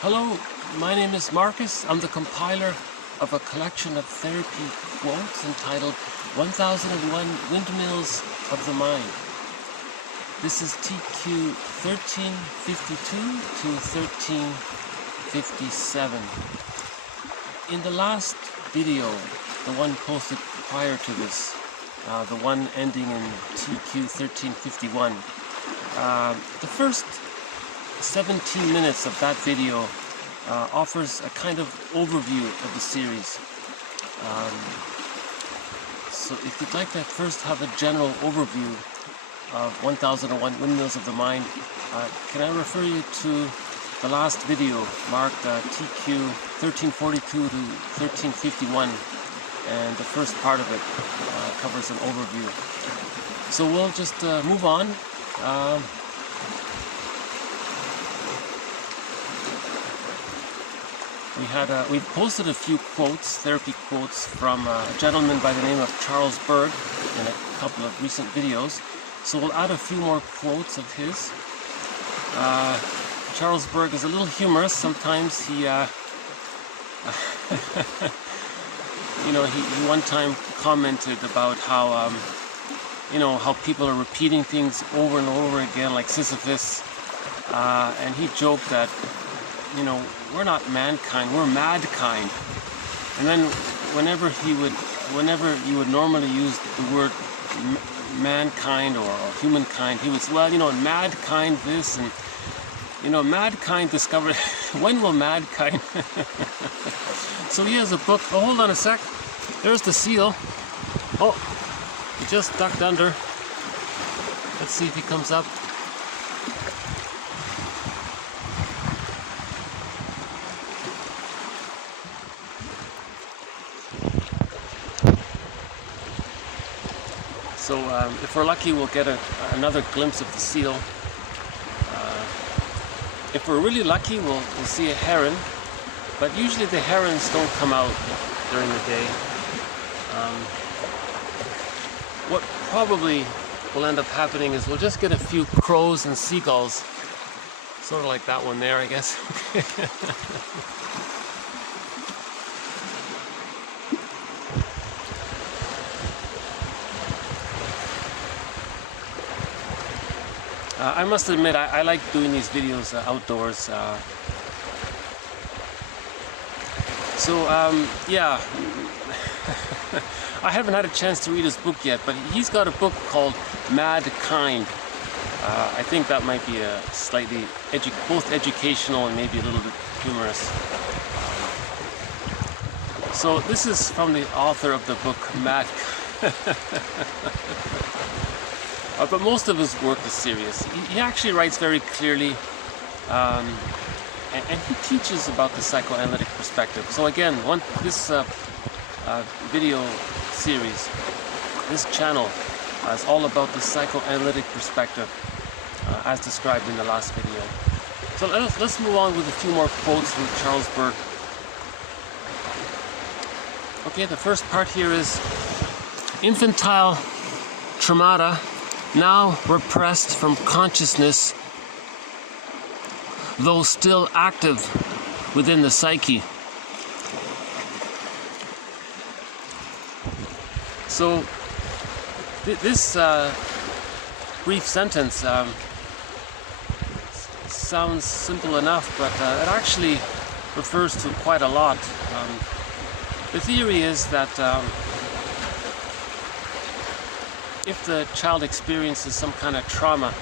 Hello, my name is Marcus. I'm the compiler of a collection of therapy quotes entitled 1001 Windmills of the Mind. This is TQ 1352 to 1357. In the last video, the one posted prior to this, the one ending in TQ 1351, the first 17 minutes of that video offers a kind of overview of the series. So if you'd like to first have a general overview of 1001 Windmills of the Mind, can I refer you to the last video marked TQ 1342 to 1351, and the first part of it covers an overview. So we'll just move on. We've posted a few quotes, therapy quotes, from a gentleman by the name of Charles Berg in a couple of recent videos. So we'll add a few more quotes of his. Charles Berg is a little humorous. Sometimes he, he one time commented about how, how people are repeating things over and over again, like Sisyphus, and he joked that, we're not mankind, we're madkind. And then whenever you would normally use the word mankind or humankind, he was, madkind this, and madkind discovered, when will madkind? So he has a book. Oh, hold on a sec, there's the seal. Oh, he just ducked under. Let's see if he comes up. So if we're lucky, we'll get another glimpse of the seal. If we're really lucky, we'll see a heron, but usually the herons don't come out during the day. What probably will end up happening is we'll just get a few crows and seagulls, sort of like that one there, I guess. I must admit, I like doing these videos outdoors. Yeah, I haven't had a chance to read his book yet, but he's got a book called Madkind. I think that might be a slightly both educational and maybe a little bit humorous. So this is from the author of the book Madkind. But most of his work is serious. He actually writes very clearly, and he teaches about the psychoanalytic perspective. So again, this video series, this channel, is all about the psychoanalytic perspective, as described in the last video. So let's move on with a few more quotes from Charles Berg. Okay, the first part here is infantile traumata, now repressed from consciousness, though still active within the psyche. So this brief sentence sounds simple enough, but it actually refers to quite a lot. The theory is that if the child experiences some kind of trauma,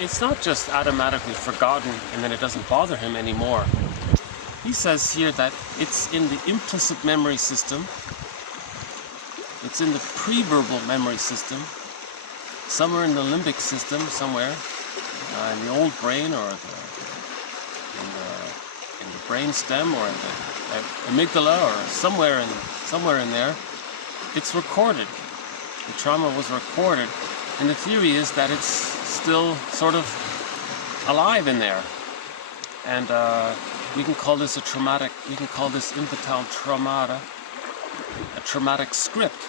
it's not just automatically forgotten and then it doesn't bother him anymore. He says here that it's in the implicit memory system, it's in the pre-verbal memory system, somewhere in the limbic system, somewhere in the old brain, or in the brain stem, or in the amygdala, or somewhere in there. It's recorded. The trauma was recorded, and the theory is that it's still sort of alive in there. And we can call this infantile traumata, a traumatic script.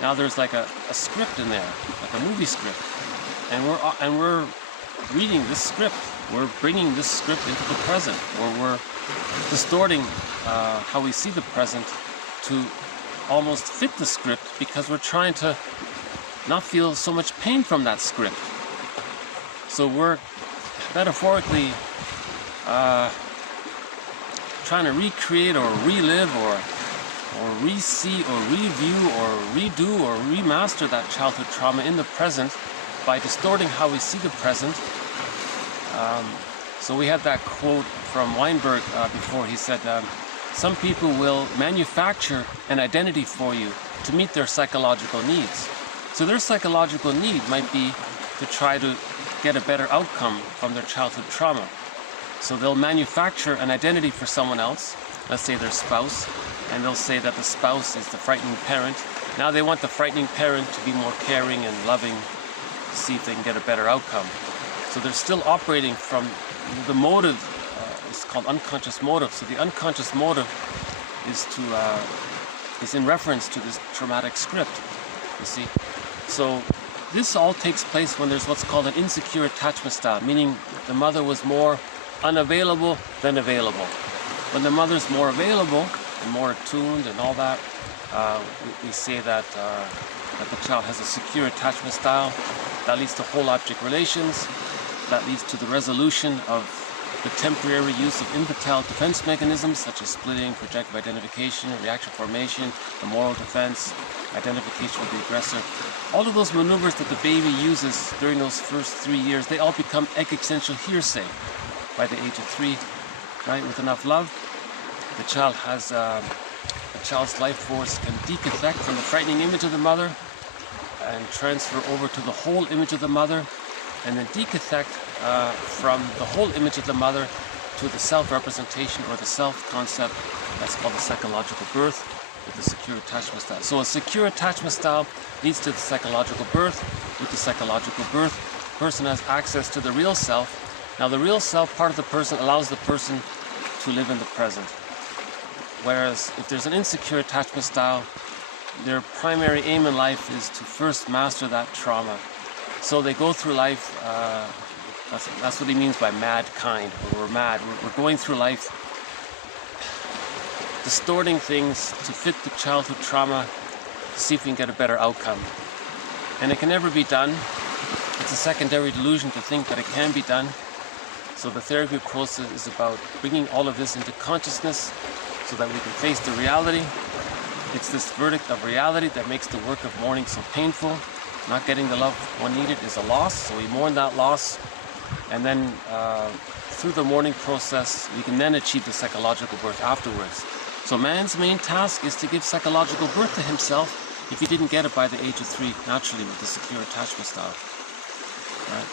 Now there's like a script in there, like a movie script, and we're reading this script. We're bringing this script into the present, or we're distorting how we see the present to almost fit the script, because we're trying to not feel so much pain from that script. So we're metaphorically trying to recreate or relive or re-see or review or redo or remaster that childhood trauma in the present by distorting how we see the present. So we had that quote from Weinberg before. He said, some people will manufacture an identity for you to meet their psychological needs. So their psychological need might be to try to get a better outcome from their childhood trauma. So they'll manufacture an identity for someone else, let's say their spouse, and they'll say that the spouse is the frightening parent. Now they want the frightening parent to be more caring and loving, to see if they can get a better outcome. So they're still operating from the motive. It's called unconscious motive. So the unconscious motive is in reference to this traumatic script, you see. So this all takes place when there's what's called an insecure attachment style, meaning the mother was more unavailable than available. When the mother's more available and more attuned and all that, we say that the child has a secure attachment style. That leads to whole object relations. That leads to the resolution of the temporary use of infantile defense mechanisms such as splitting, projective identification, reaction formation, the moral defense, identification with the aggressor. All of those maneuvers that the baby uses during those first 3 years, they all become existential hearsay by the age of 3, right? With enough love, the child has the child's life force can decathect from the frightening image of the mother and transfer over to the whole image of the mother, and then decathect from the whole image of the mother to the self-representation or the self-concept. That's called the psychological birth with the secure attachment style. So a secure attachment style leads to the psychological birth. With the psychological birth, the person has access to the real self. Now the real self part of the person allows the person to live in the present. Whereas if there's an insecure attachment style, their primary aim in life is to first master that trauma. So they go through life, that's what he means by mad kind, or we're mad. We're going through life distorting things to fit the childhood trauma to see if we can get a better outcome. And it can never be done. It's a secondary delusion to think that it can be done. So the therapy process is about bringing all of this into consciousness so that we can face the reality. It's this verdict of reality that makes the work of mourning so painful. Not getting the love one needed is a loss, so we mourn that loss. And then through the mourning process, we can then achieve the psychological birth afterwards. So man's main task is to give psychological birth to himself if he didn't get it by the age of 3 naturally with the secure attachment style. Right?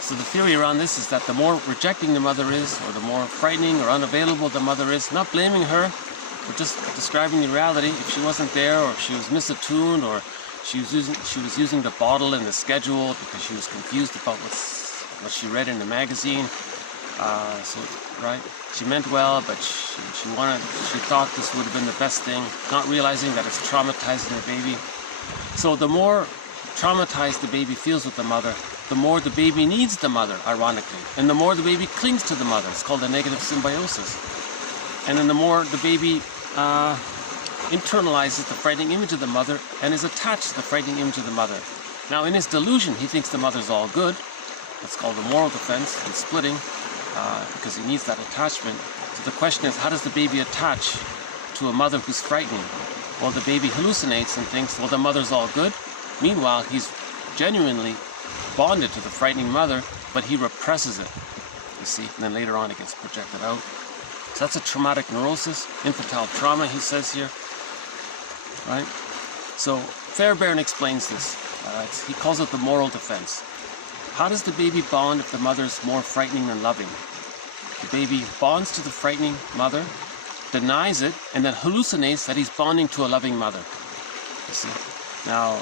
So the theory around this is that the more rejecting the mother is, or the more frightening or unavailable the mother is, not blaming her, but just describing the reality. If she wasn't there, or if she was misattuned, or she was using the bottle and the schedule because she was confused about what she read in the magazine. Right? She meant well, but she thought this would have been the best thing, not realizing that it's traumatizing the baby. So the more traumatized the baby feels with the mother, the more the baby needs the mother, ironically. And the more the baby clings to the mother. It's called a negative symbiosis. And then the more the baby internalizes the frightening image of the mother and is attached to the frightening image of the mother. Now in his delusion, he thinks the mother's all good. That's called the moral defense and splitting, because he needs that attachment. So the question is, how does the baby attach to a mother who's frightening? Well, the baby hallucinates and thinks, well, the mother's all good. Meanwhile, he's genuinely bonded to the frightening mother, but he represses it, you see, and then later on it gets projected out. So that's a traumatic neurosis, infantile trauma, he says here, right? So Fairbairn explains this. He calls it the moral defense. How does the baby bond if the mother's more frightening than loving? The baby bonds to the frightening mother, denies it, and then hallucinates that he's bonding to a loving mother, you see. Now,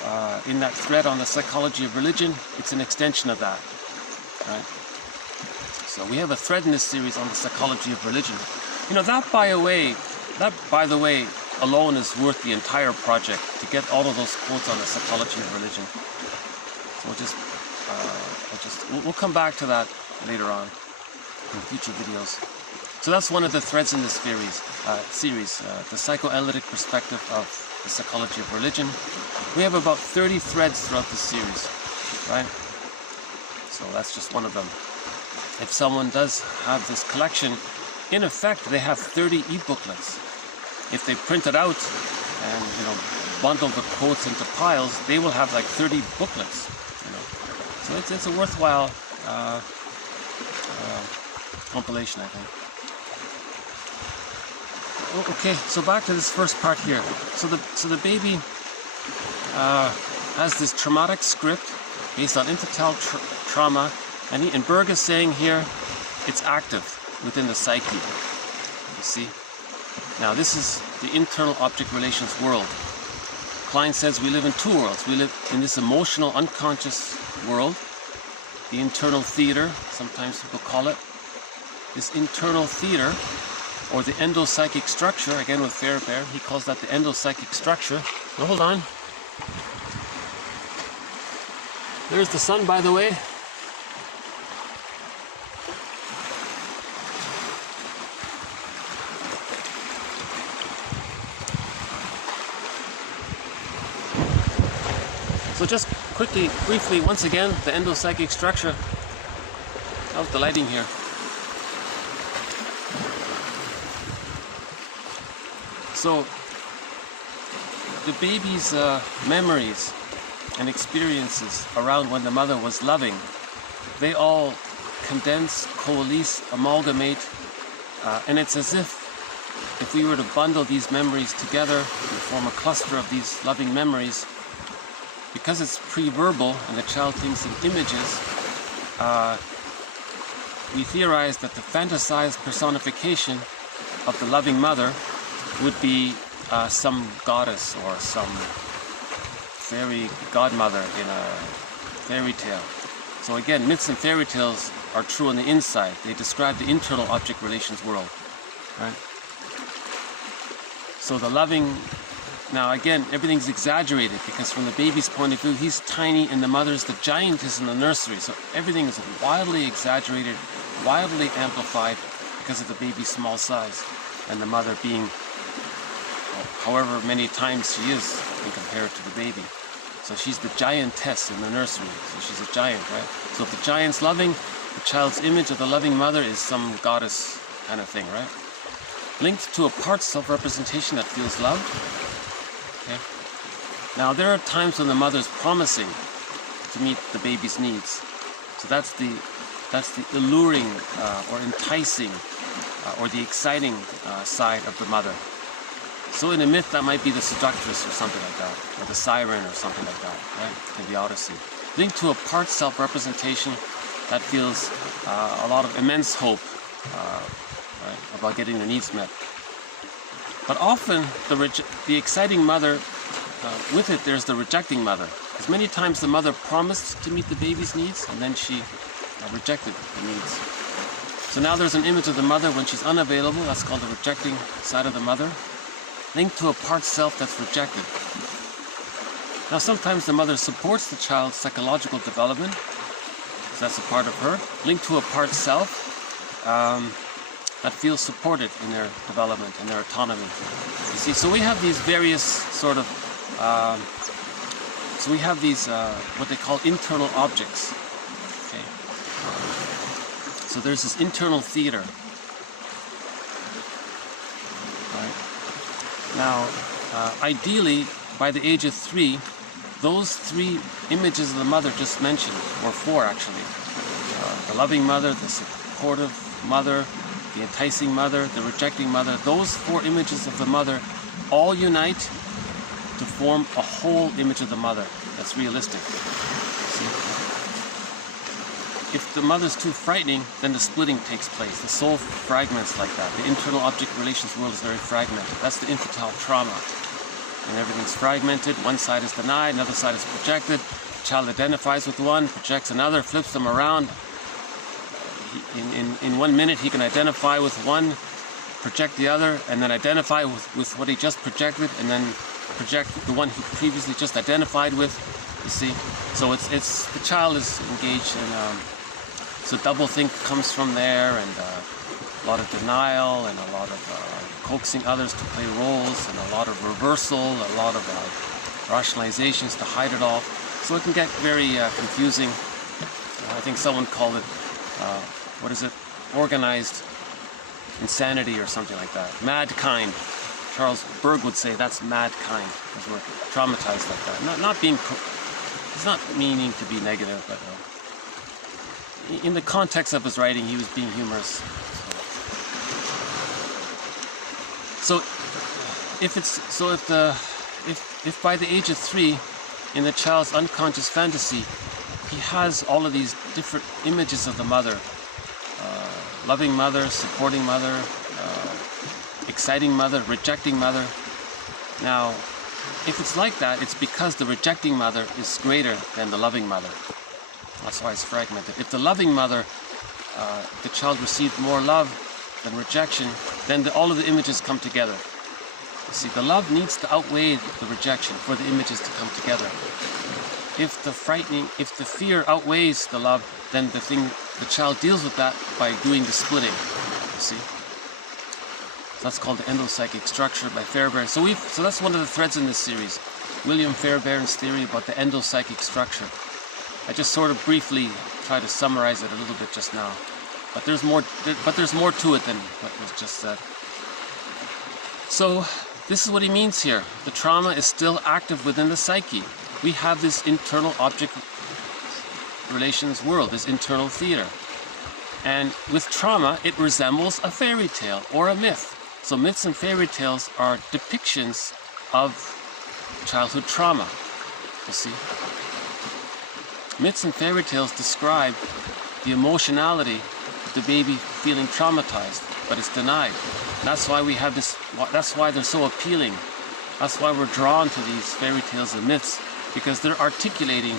in that thread on the psychology of religion, it's an extension of that, right? So we have a thread in this series on the psychology of religion. You know, that by the way, alone is worth the entire project, to get all of those quotes on the psychology of religion. So we'll just we'll come back to that later on in future videos. So that's one of the threads in this series, the psychoanalytic perspective of the psychology of religion. We have about 30 threads throughout this series, right? So that's just one of them. If someone does have this collection, in effect, they have 30 e-booklets. If they print it out and, bundle the quotes into piles, they will have like 30 booklets, So it's a worthwhile compilation, I think. Okay, so back to this first part here. So the baby has this traumatic script based on infantile trauma, and Berg is saying here it's active within the psyche. You see? Now this is the internal object relations world. Klein says we live in two worlds. We live in this emotional, unconscious world, the internal theater, sometimes people call it. This internal theater, or the endopsychic structure, again with Fairbairn, he calls that the endopsychic structure. Now hold on. There's the sun, by the way. So just quickly, briefly, once again, the endopsychic structure. How's the lighting here? So, the baby's memories and experiences around when the mother was loving, they all condense, coalesce, amalgamate, and it's as if we were to bundle these memories together and form a cluster of these loving memories, because it's pre-verbal and the child thinks in images, we theorize that the fantasized personification of the loving mother would be some goddess or some fairy godmother in a fairy tale. So again, myths and fairy tales are true on the inside. They describe the internal object relations world, right? So the loving, now again, everything's exaggerated because from the baby's point of view, he's tiny and the mother's the giantess in the nursery. So everything is wildly exaggerated, wildly amplified because of the baby's small size and the mother being however many times she is in compared to the baby. So she's the giantess in the nursery. So she's a giant, right? So if the giant's loving, the child's image of the loving mother is some goddess kind of thing, right? Linked to a part self-representation that feels loved. Okay. Now there are times when the mother's promising to meet the baby's needs. So that's the alluring or enticing or the exciting side of the mother. So in a myth, that might be the seductress or something like that, or the siren or something like that, right? In the Odyssey. Linked to a part self-representation that feels a lot of immense hope right, about getting their needs met. But often, the exciting mother, with it, there's the rejecting mother. Because many times the mother promised to meet the baby's needs, and then she rejected the needs. So now there's an image of the mother when she's unavailable. That's called the rejecting side of the mother. Linked to a part self that's rejected. Now sometimes the mother supports the child's psychological development, so that's a part of her. Linked to a part self that feels supported in their development and their autonomy. You see, so we have these various sort of, so we have these what they call internal objects. Okay. So there's this internal theater. Now, ideally, by the age of 3, those 3 images of the mother just mentioned, or 4 actually, the loving mother, the supportive mother, the enticing mother, the rejecting mother, those 4 images of the mother all unite to form a whole image of the mother that's realistic. See? If the mother's too frightening, then the splitting takes place. The soul fragments like that. The internal object relations world is very fragmented. That's the infantile trauma. And everything's fragmented. One side is denied, another side is projected. The child identifies with one, projects another, flips them around. In 1 minute, he can identify with one, project the other, and then identify with what he just projected, and then project the one he previously just identified with. You see? So it's the child is engaged in, so doublethink comes from there, and a lot of denial, and a lot of coaxing others to play roles, and a lot of reversal, a lot of rationalizations to hide it all. So it can get very confusing. I think someone called it, what is it? Organized insanity or something like that. Mad kind. Charles Berg would say that's mad kind, because we're traumatized like that. Not being, he's not meaning to be negative, but in the context of his writing, he was being humorous. So if by the age of 3, in the child's unconscious fantasy, he has all of these different images of the mother, loving mother, supporting mother, exciting mother, rejecting mother. Now, if it's like that, it's because the rejecting mother is greater than the loving mother. That's why it's fragmented. If the loving mother, the child received more love than rejection, then all of the images come together. You see, the love needs to outweigh the rejection for the images to come together. If the fear outweighs the love, then the child deals with that by doing the splitting. You see, so that's called the endopsychic structure by Fairbairn. So that's one of the threads in this series, William Fairbairn's theory about the endopsychic structure. I just sort of briefly try to summarize it a little bit just now, but there's more to it than what was just said. So this is what he means here. The trauma is still active within the psyche. We have this internal object relations world, this internal theater. And with trauma, it resembles a fairy tale or a myth. So myths and fairy tales are depictions of childhood trauma, you see. Myths and fairy tales describe the emotionality of the baby feeling traumatized, but it's denied. And that's why we have this, that's why they're so appealing. That's why we're drawn to these fairy tales and myths, because they're articulating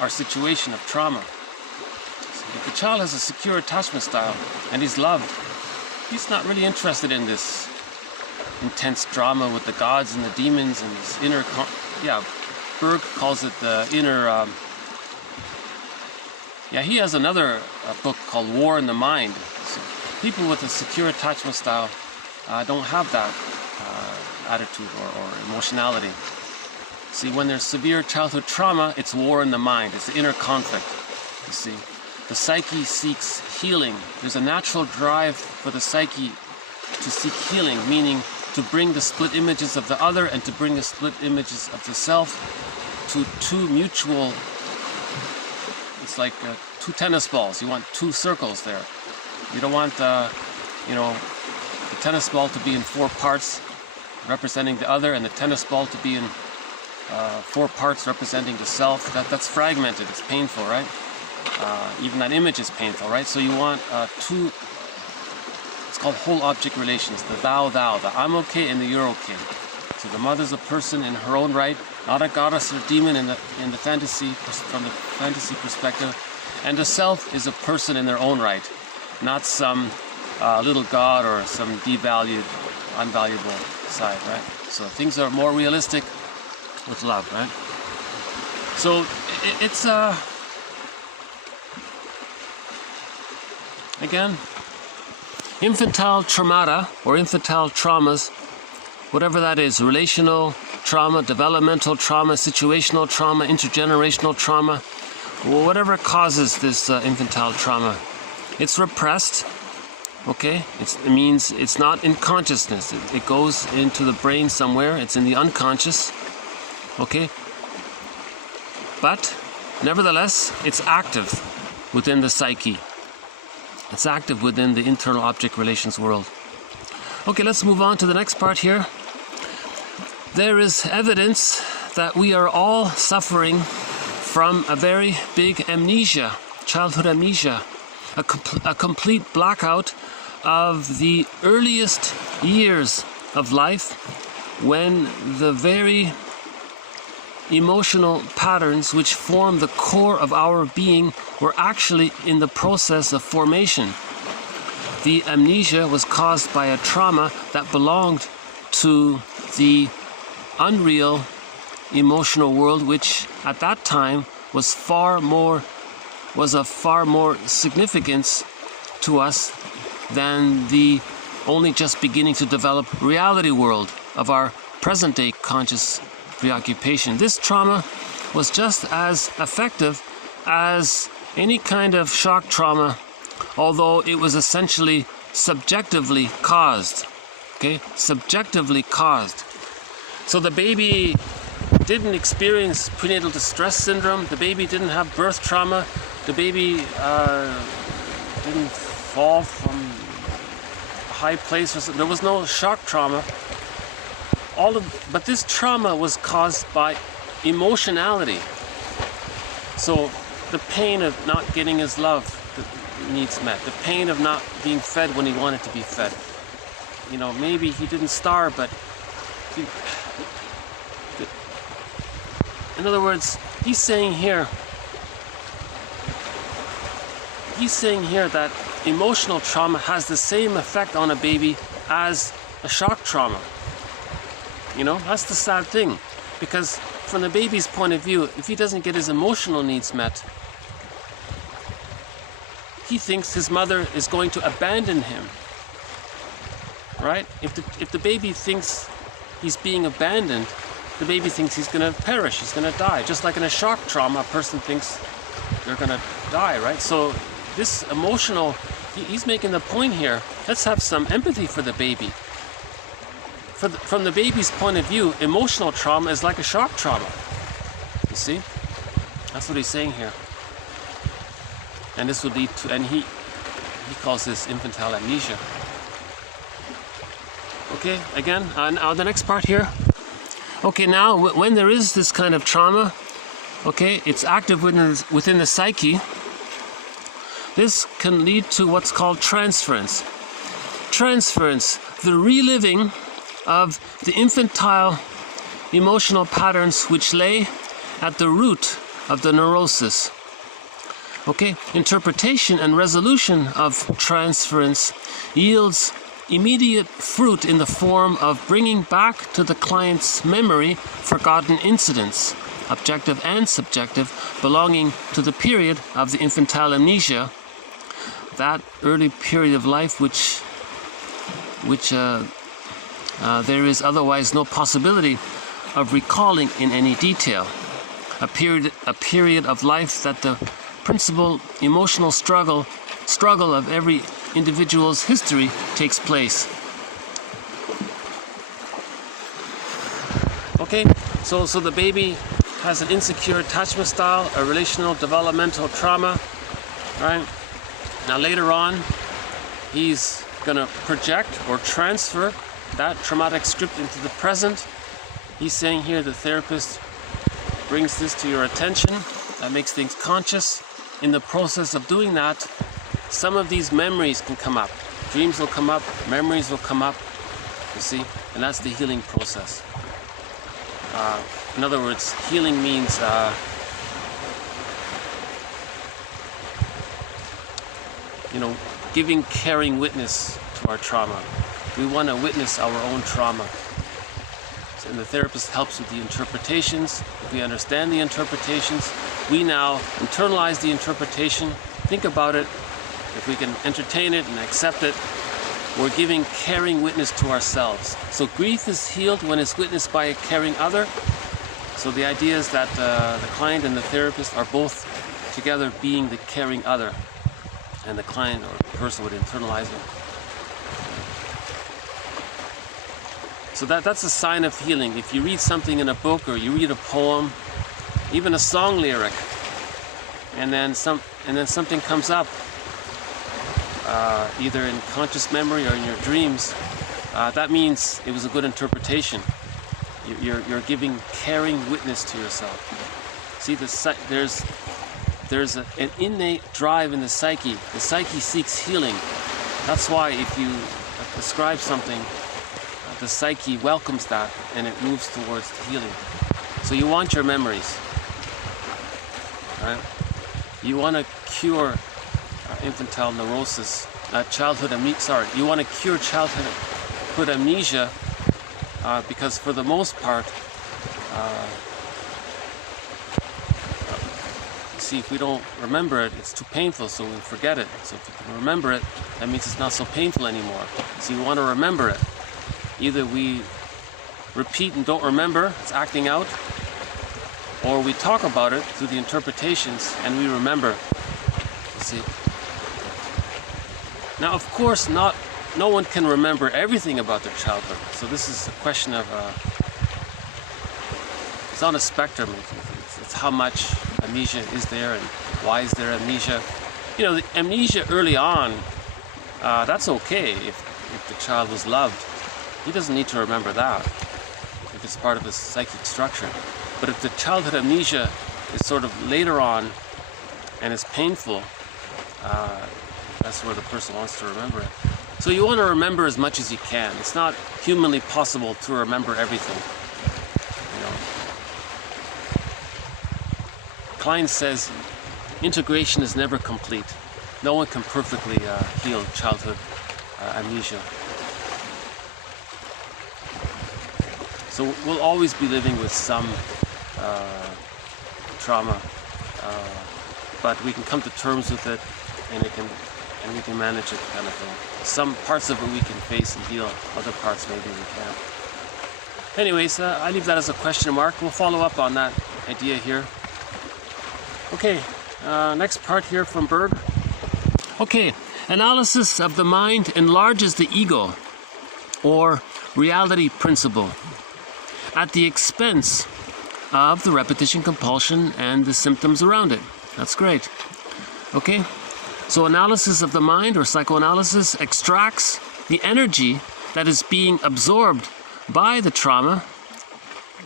our situation of trauma. So if the child has a secure attachment style and he's loved, he's not really interested in this intense drama with the gods and the demons and this inner, Berg calls it the inner, he has another book called War in the Mind. So people with a secure attachment style don't have that attitude or emotionality. See, when there's severe childhood trauma, it's war in the mind, it's the inner conflict, you see. The psyche seeks healing. There's a natural drive for the psyche to seek healing, meaning to bring the split images of the other and to bring the split images of the self to two mutual, it's like 2 tennis balls. You want 2 circles there. You don't want, the tennis ball to be in 4 parts representing the other and the tennis ball to be in 4 parts representing the self. That's fragmented, it's painful, right? Even that image is painful, right? So you want 2, it's called whole object relations, the thou, the I'm okay and the you're okay. So the mother's a person in her own right, not a goddess or demon in the fantasy, from the fantasy perspective, and the self is a person in their own right, not some little god or some devalued, unvaluable side, right? So things are more realistic with love, right? So it's again, infantile traumata or infantile traumas, whatever that is, relational trauma, developmental trauma, situational trauma, intergenerational trauma, whatever causes this infantile trauma, it's repressed. Okay, it means it's not in consciousness. It goes into the brain somewhere. It's in the unconscious. Okay, but nevertheless, it's active within the psyche. It's active within the internal object relations world. Okay, let's move on to the next part here. There is evidence that we are all suffering from a very big amnesia, childhood amnesia, a complete blackout of the earliest years of life, when the very emotional patterns which form the core of our being were actually in the process of formation. The amnesia was caused by a trauma that belonged to the unreal emotional world, which at that time was of far more significance to us than the only just beginning to develop reality world of our present day conscious preoccupation. This trauma was just as effective as any kind of shock trauma, although it was essentially subjectively caused. Okay, subjectively caused. So the baby didn't experience prenatal distress syndrome. The baby didn't have birth trauma. The baby didn't fall from a high place. There was no shock trauma. But this trauma was caused by emotionality. So the pain of not getting his love needs met. The pain of not being fed when he wanted to be fed. You know, maybe he didn't starve, but in other words, he's saying here that emotional trauma has the same effect on a baby as a shock trauma. You know, that's the sad thing, because from the baby's point of view, if he doesn't get his emotional needs met, he thinks his mother is going to abandon him. Right? If the baby thinks he's being abandoned, the baby thinks he's going to perish, he's going to die. Just like in a shock trauma, a person thinks they're going to die, right? So this emotional, he's making the point here, let's have some empathy for the baby. From the baby's point of view, emotional trauma is like a shock trauma. You see? That's what he's saying here. And this would lead to, and he calls this infantile amnesia. Okay, again, now the next part here. Okay, now when there is this kind of trauma, okay, it's active within the psyche, this can lead to what's called transference. Transference, the reliving of the infantile emotional patterns which lay at the root of the neurosis. Okay, interpretation and resolution of transference yields immediate fruit in the form of bringing back to the client's memory forgotten incidents, objective and subjective, belonging to the period of the infantile amnesia, that early period of life which there is otherwise no possibility of recalling in any detail. A period of life that the principal emotional struggle of every individual's history takes place. Okay, so the baby has an insecure attachment style, a relational developmental trauma, right? Now later on, he's gonna project or transfer that traumatic script into the present. He's saying here the therapist brings this to your attention, that makes things conscious. In the process of doing that, some of these memories can come up. Dreams will come up, memories will come up, you see, and that's the healing process. In other words, healing means giving caring witness to our trauma. We want to witness our own trauma. So, and the therapist helps with the interpretations. If we understand the interpretations, we now internalize the interpretation, think about it. If we can entertain it and accept it, we're giving caring witness to ourselves. So grief is healed when it's witnessed by a caring other. So the idea is that the client and the therapist are both together being the caring other, and the client or the person would internalize it. So that's a sign of healing. If you read something in a book or you read a poem, even a song lyric, and then something comes up, either in conscious memory or in your dreams, that means it was a good interpretation. You're giving caring witness to yourself. See, there's an innate drive in the psyche. The psyche seeks healing. That's why if you describe something, the psyche welcomes that and it moves towards healing. So you want your memories, right? You want to cure infantile neurosis, you want to cure childhood amnesia, because for the most part, see, if we don't remember it, it's too painful, so we forget it. So if we can remember it, that means it's not so painful anymore. So you want to remember it. Either we repeat and don't remember, it's acting out, or we talk about it through the interpretations and we remember. You see. Now, of course, no one can remember everything about their childhood. So this is a question of, it's on a spectrum. It's how much amnesia is there and why is there amnesia. You know, the amnesia early on, that's okay if the child was loved. He doesn't need to remember that if it's part of his psychic structure. But if the childhood amnesia is sort of later on and is painful, that's where the person wants to remember it. So you want to remember as much as you can. It's not humanly possible to remember everything. You know. Klein says integration is never complete. No one can perfectly heal childhood amnesia. So we'll always be living with some trauma, but we can come to terms with it, and we can manage it, kind of thing. Some parts of it we can face and heal, other parts maybe we can't. Anyways, I leave that as a question mark. We'll follow up on that idea here. Okay, next part here from Berg. Okay, analysis of the mind enlarges the ego, or reality principle, at the expense of the repetition compulsion and the symptoms around it. That's great. Okay, so analysis of the mind, or psychoanalysis, extracts the energy that is being absorbed by the trauma,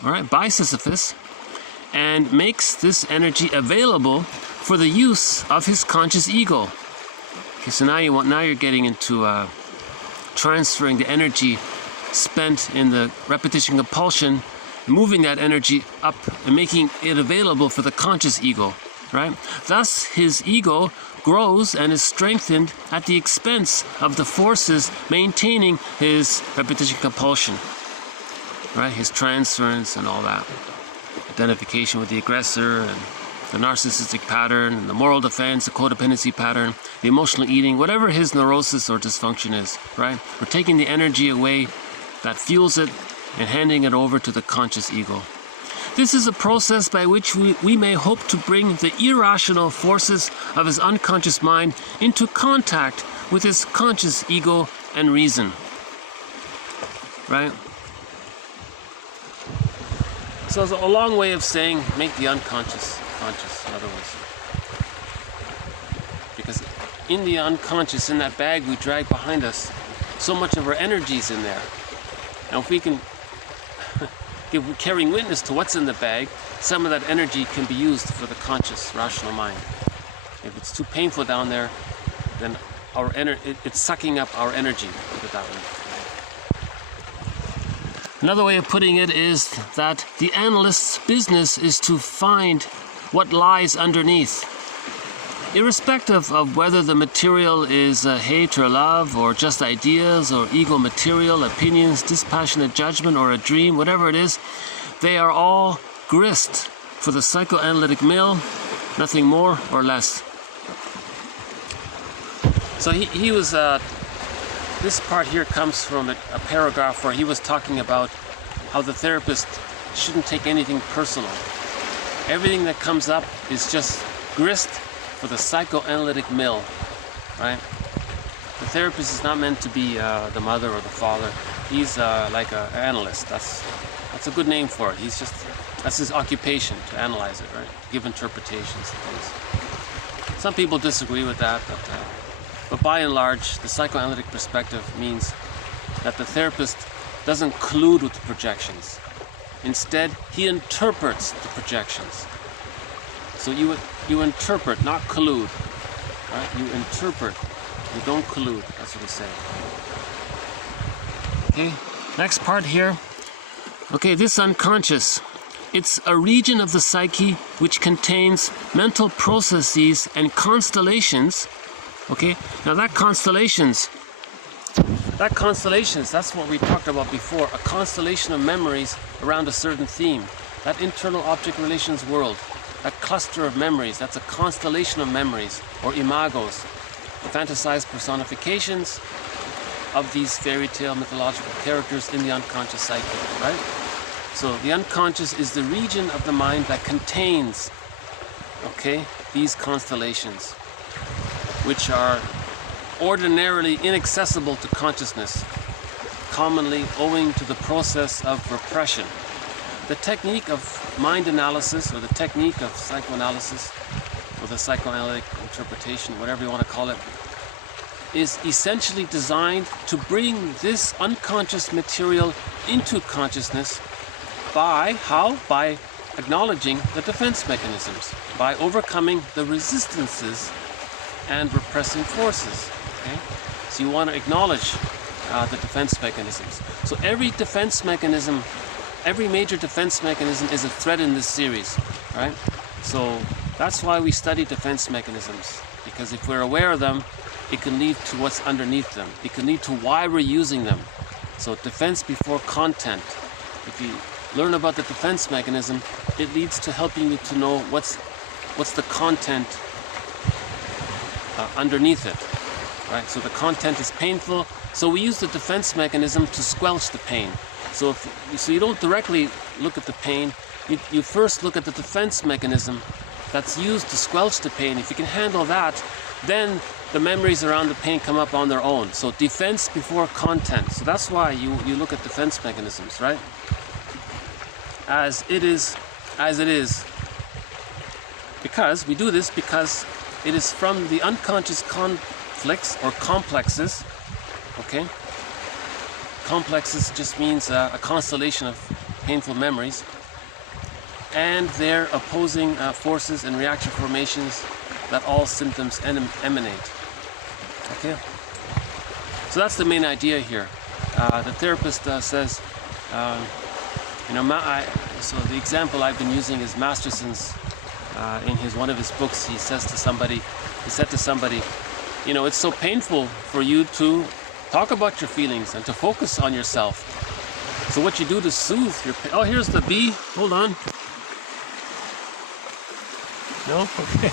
all right, by Sisyphus, and makes this energy available for the use of his conscious ego. Okay, so now you're getting into transferring the energy spent in the repetition compulsion, moving that energy up and making it available for the conscious ego, right? Thus, his ego grows and is strengthened at the expense of the forces maintaining his repetition compulsion, right? His transference and all that. Identification with the aggressor and the narcissistic pattern and the moral defense, the codependency pattern, the emotional eating, whatever his neurosis or dysfunction is, right? We're taking the energy away that fuels it and handing it over to the conscious ego. This is a process by which we may hope to bring the irrational forces of his unconscious mind into contact with his conscious ego and reason. Right? So it's a long way of saying make the unconscious conscious, in other words. Because in the unconscious, in that bag we drag behind us, so much of our energy is in there. Now if we can if we're carrying witness to what's in the bag, some of that energy can be used for the conscious, rational mind. If it's too painful down there, then it's sucking up our energy, put it that way. Another way of putting it is that the analyst's business is to find what lies underneath. Irrespective of whether the material is hate or love, or just ideas, or ego material, opinions, dispassionate judgment, or a dream, whatever it is, they are all grist for the psychoanalytic mill, nothing more or less. So he was, this part here comes from a paragraph where he was talking about how the therapist shouldn't take anything personal. Everything that comes up is just grist for the psychoanalytic mill, right? The therapist is not meant to be the mother or the father. He's like an analyst. That's a good name for it. That's his occupation, to analyze it, right? Give interpretations and things. Some people disagree with that, but by and large, the psychoanalytic perspective means that the therapist doesn't collude with the projections. Instead, he interprets the projections. So you interpret, not collude. Right? You interpret. You don't collude. That's what he's saying. Okay, next part here. Okay, this unconscious. It's a region of the psyche which contains mental processes and constellations. Okay, now that constellations, that's what we talked about before. A constellation of memories around a certain theme. That internal object relations world. that cluster of memories, that's a constellation of memories, or imagos, fantasized personifications of these fairy tale mythological characters in the unconscious psyche, right? So the unconscious is the region of the mind that contains, okay, these constellations, which are ordinarily inaccessible to consciousness, commonly owing to the process of repression. The technique of mind analysis, or the technique of psychoanalysis, or the psychoanalytic interpretation, whatever you want to call it, is essentially designed to bring this unconscious material into consciousness by how? By acknowledging the defense mechanisms, by overcoming the resistances and repressing forces. Okay? So you want to acknowledge the defense mechanisms. So every defense mechanism, every major defense mechanism is a threat in this series, right? So that's why we study defense mechanisms, because if we're aware of them, it can lead to what's underneath them. It can lead to why we're using them. So defense before content. If you learn about the defense mechanism, it leads to helping you to know what's the content underneath it, right? So the content is painful, so we use the defense mechanism to squelch the pain. So you don't directly look at the pain, you first look at the defense mechanism that's used to squelch the pain. If you can handle that, then the memories around the pain come up on their own. So defense before content. So that's why you look at defense mechanisms, right? As it is. Because we do this because it is from the unconscious conflicts or complexes, okay? Complexes just means a constellation of painful memories and their opposing forces and reaction formations that all symptoms emanate. Okay? So that's the main idea here. The therapist says, so the example I've been using is Masterson's, in one of his books, he said to somebody, it's so painful for you to talk about your feelings and to focus on yourself. So what you do to soothe your pain, oh, here's the bee, hold on. No? Okay.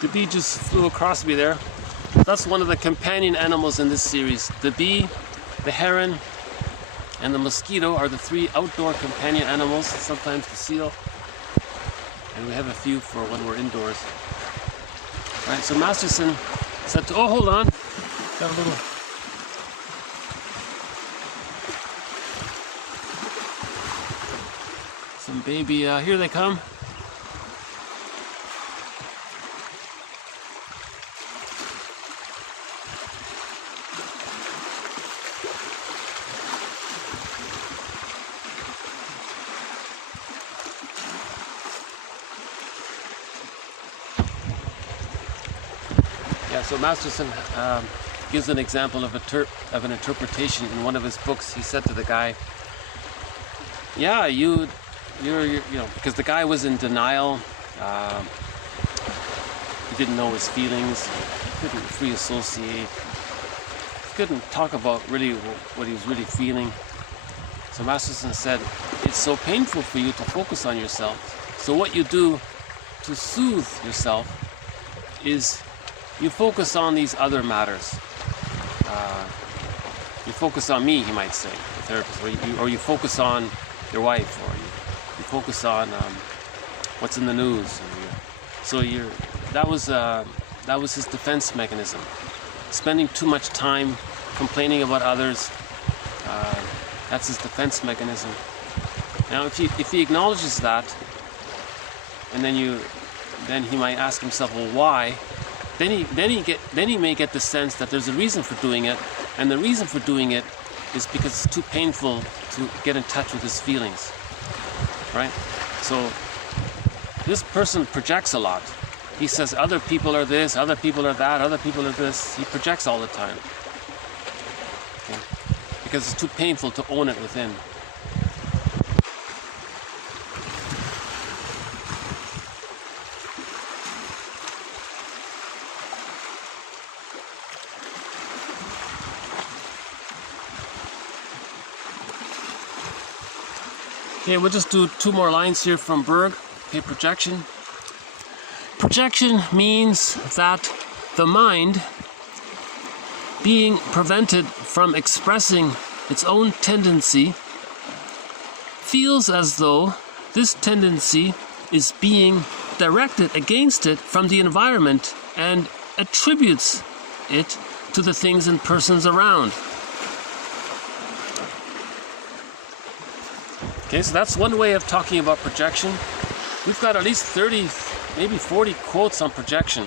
The bee just flew across me there. That's one of the companion animals in this series. The bee, the heron, and the mosquito are the three outdoor companion animals, sometimes the seal. And we have a few for when we're indoors. All right, so Masterson said to, oh, hold on. Got a little... Some baby, here they come. So Masterson gives an example of an interpretation in one of his books. He said to the guy, "Yeah, you're because the guy was in denial. He didn't know his feelings. He couldn't free associate. He couldn't talk about really what he was really feeling." So Masterson said, "It's so painful for you to focus on yourself. So what you do to soothe yourself is." You focus on these other matters. You focus on me, he might say, the therapist, or you focus on your wife, or you focus on what's in the news. That was his defense mechanism. Spending too much time complaining about others. That's his defense mechanism. Now, if he acknowledges that, and then he might ask himself, well, why? Then he may get the sense that there's a reason for doing it, and the reason for doing it is because it's too painful to get in touch with his feelings, right? So this person projects a lot. He says other people are this, other people are that, other people are this. He projects all the time, okay? Because it's too painful to own it within. Okay, we'll just do 2 more lines here from Berg. Okay, projection. Projection means that the mind, being prevented from expressing its own tendency, feels as though this tendency is being directed against it from the environment and attributes it to the things and persons around. Okay, so that's one way of talking about projection. We've got at least 30, maybe 40 quotes on projection.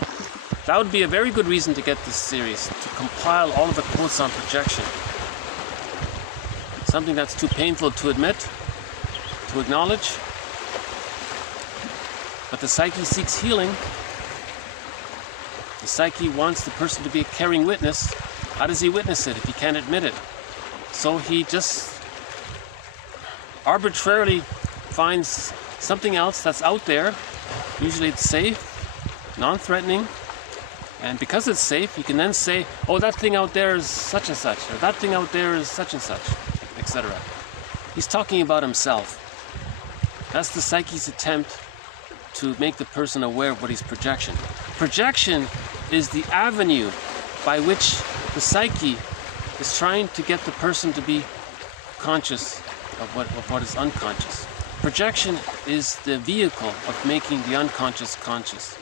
That would be a very good reason to get this series, to compile all of the quotes on projection. Something that's too painful to admit, to acknowledge. But the psyche seeks healing. The psyche wants the person to be a caring witness. How does he witness it if he can't admit it? So he just arbitrarily finds something else that's out there. Usually it's safe, non-threatening. And because it's safe, you can then say, oh, that thing out there is such and such, or that thing out there is such and such, etc. He's talking about himself. That's the psyche's attempt to make the person aware of what he's projection. Projection is the avenue by which the psyche is trying to get the person to be conscious of what is unconscious. Projection is the vehicle of making the unconscious conscious.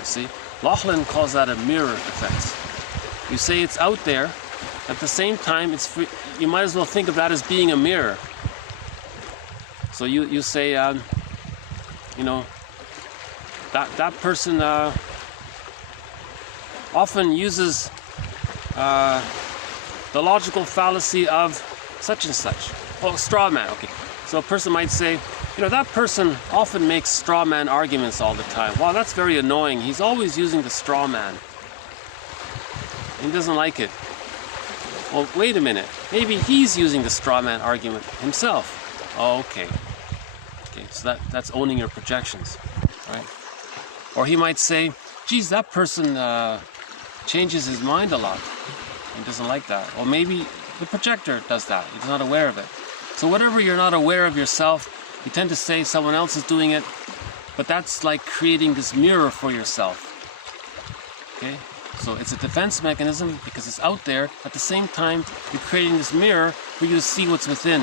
You see? Laughlin calls that a mirror effect. You say it's out there, at the same time it's free, you might as well think of that as being a mirror. So you say, you know, that person often uses the logical fallacy of such and such. Oh, straw man, okay. So a person might say, you know, that person often makes straw man arguments all the time. Wow, that's very annoying. He's always using the straw man. He doesn't like it. Well, wait a minute. Maybe he's using the straw man argument himself. Oh, okay. Okay, so that's owning your projections, right? Or he might say, geez, that person changes his mind a lot. He doesn't like that. Or maybe the projector does that. He's not aware of it. So whatever you're not aware of yourself, you tend to say someone else is doing it, but that's like creating this mirror for yourself. Okay? So it's a defense mechanism because it's out there. At the same time, you're creating this mirror for you to see what's within.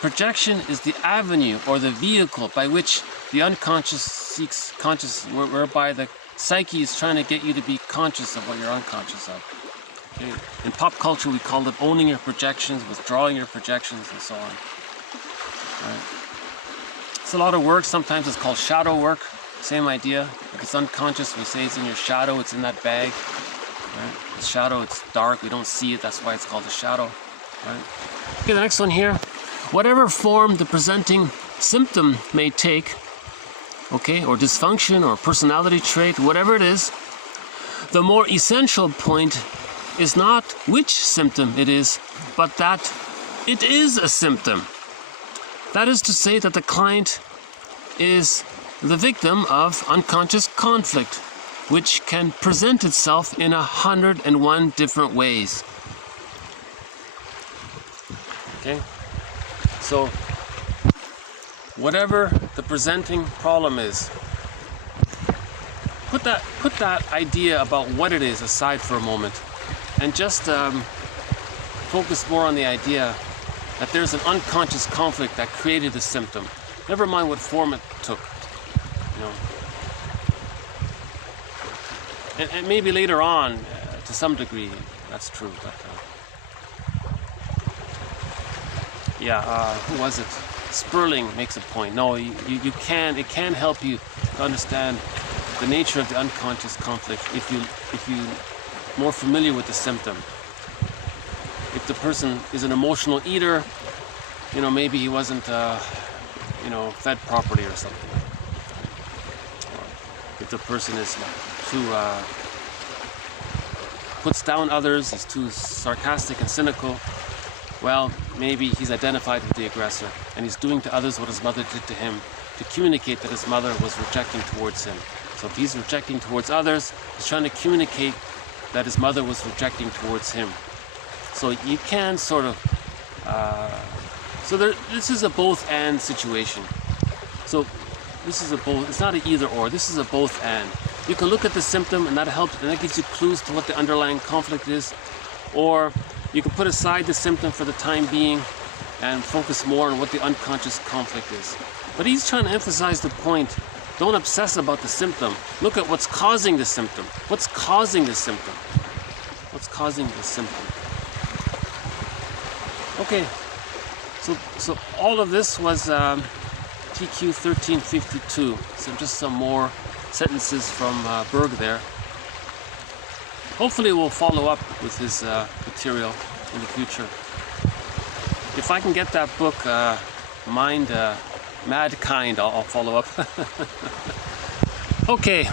Projection is the avenue or the vehicle by which the unconscious seeks conscious, whereby the psyche is trying to get you to be conscious of what you're unconscious of. Okay? In pop culture, we call it owning your projections, withdrawing your projections, and so on. Right? It's a lot of work. Sometimes it's called shadow work. Same idea. If it's unconscious, we say it's in your shadow, it's in that bag. Right? The shadow, it's dark, we don't see it, that's why it's called a shadow. Right? Okay, the next one here. Whatever form the presenting symptom may take, okay, or dysfunction or personality trait, whatever it is, the more essential point is not which symptom it is, but that it is a symptom. That is to say that the client is the victim of unconscious conflict, which can present itself in 101 different ways. Okay? So, whatever the presenting problem is, put that idea about what it is aside for a moment, and just focus more on the idea that there's an unconscious conflict that created the symptom. Never mind what form it took. You know. And maybe later on, to some degree, that's true. But who was it? Sperling makes a point. No, it can help you to understand the nature of the unconscious conflict if you're more familiar with the symptom. If the person is an emotional eater, you know, maybe he wasn't, fed properly or something. Or if the person is too, puts down others, he's too sarcastic and cynical, well, maybe he's identified with the aggressor and he's doing to others what his mother did to him to communicate that his mother was rejecting towards him. So if he's rejecting towards others, he's trying to communicate that his mother was rejecting towards him. So you can sort of So this is a both and situation. So this is a both, it's not an either or, this is a both and. You can look at the symptom and that helps, and that gives you clues to what the underlying conflict is. Or you can put aside the symptom for the time being and focus more on what the unconscious conflict is. But he's trying to emphasize the point, don't obsess about the symptom. Look at what's causing the symptom. What's causing the symptom? What's causing the symptom? Okay, so all of this was TQ 1352. So just some more sentences from Berg there. Hopefully we'll follow up with his material in the future. If I can get that book, Mad Kind, I'll follow up. Okay,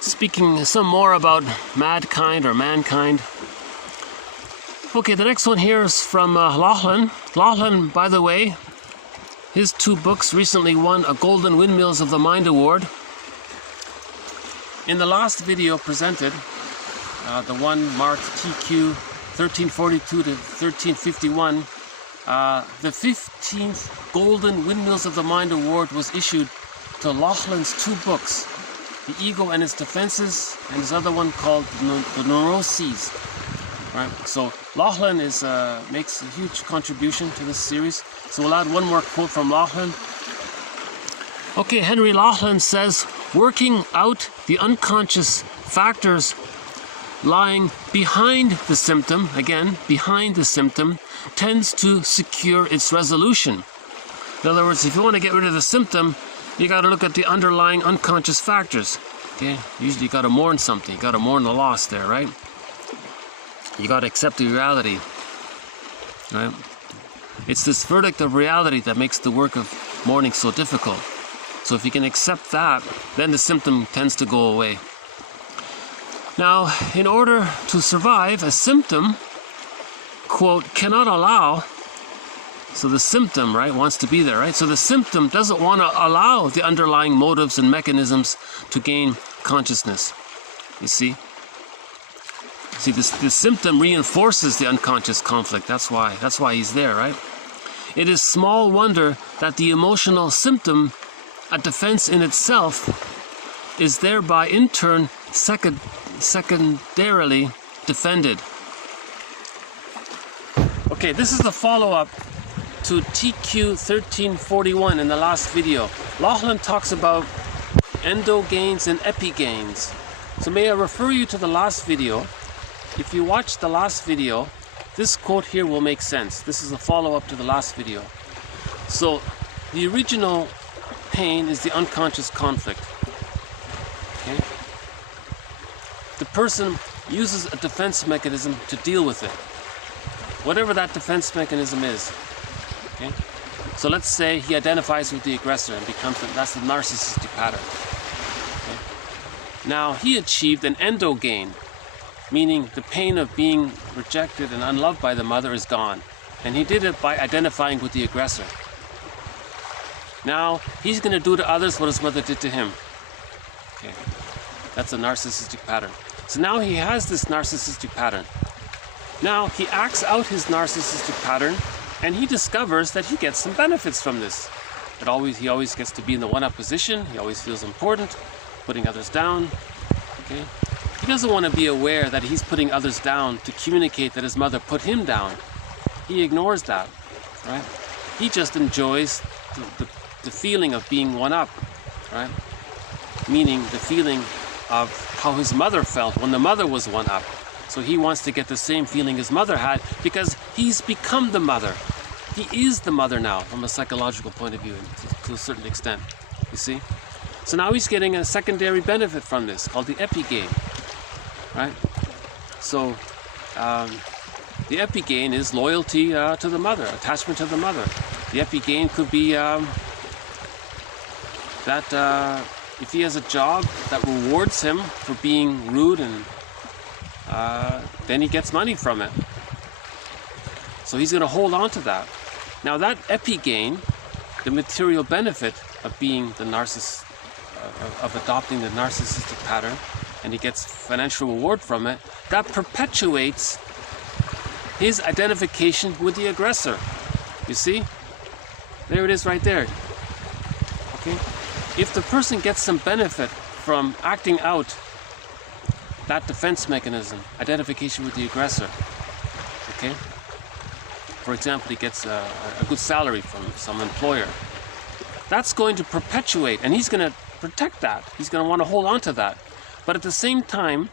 speaking some more about Mad Kind or Mankind. Okay, the next one here is from Lachlan. Lachlan, by the way, his 2 books recently won a Golden Windmills of the Mind Award. In the last video presented, the one marked TQ 1342 to 1351, the 15th Golden Windmills of the Mind Award was issued to Lachlan's 2 books, The Ego and Its Defenses, and his other one called The Neuroses. Right? So Lachlan makes a huge contribution to this series. So we'll add one more quote from Lachlan. Okay, Henry Lachlan says, working out the unconscious factors lying behind the symptom, again, behind the symptom, tends to secure its resolution. In other words, if you want to get rid of the symptom, you got to look at the underlying unconscious factors. Okay, usually you got to mourn something. You got to mourn the loss there, right? You got to accept the reality, right? It's this verdict of reality that makes the work of mourning so difficult. So if you can accept that, then the symptom tends to go away. Now, in order to survive, a symptom, quote, cannot allow, so the symptom, right, wants to be there, right? So the symptom doesn't want to allow the underlying motives and mechanisms to gain consciousness. You see? See, the symptom reinforces the unconscious conflict. That's why he's there, right? It is small wonder that the emotional symptom, a defense in itself, is thereby in turn secondarily defended. Okay, this is the follow-up to TQ 1341 in the last video. Lachlan talks about endogains and epigains. So may I refer you to the last video. If you watch the last video, this quote here will make sense. This is a follow-up to the last video. So the original pain is the unconscious conflict. Okay? The person uses a defense mechanism to deal with it, whatever that defense mechanism is. Okay? So let's say he identifies with the aggressor and that's the narcissistic pattern. Okay? Now he achieved an endogain, meaning the pain of being rejected and unloved by the mother is gone. And he did it by identifying with the aggressor. Now he's going to do to others what his mother did to him. Okay. That's a narcissistic pattern. So now he has this narcissistic pattern. Now he acts out his narcissistic pattern and he discovers that he gets some benefits from this. He always gets to be in the one-up position. He always feels important, putting others down. Okay. He doesn't want to be aware that he's putting others down to communicate that his mother put him down. He ignores that, right? He just enjoys the feeling of being one up, right? Meaning the feeling of how his mother felt when the mother was one up. So he wants to get the same feeling his mother had because he's become the mother. He is the mother now from a psychological point of view to a certain extent, you see? So now he's getting a secondary benefit from this called the epigain. Right? So the epigain is loyalty to the mother, attachment to the mother. The epigain could be that if he has a job that rewards him for being rude, and then he gets money from it. So he's going to hold on to that. Now that epigain, the material benefit of being the narcissist, of adopting the narcissistic pattern, and he gets financial reward from it, that perpetuates his identification with the aggressor. You see? There it is right there. Okay? If the person gets some benefit from acting out that defense mechanism, identification with the aggressor, okay? For example, he gets a good salary from some employer. That's going to perpetuate, and he's going to protect that. He's going to want to hold on to that. But at the same time,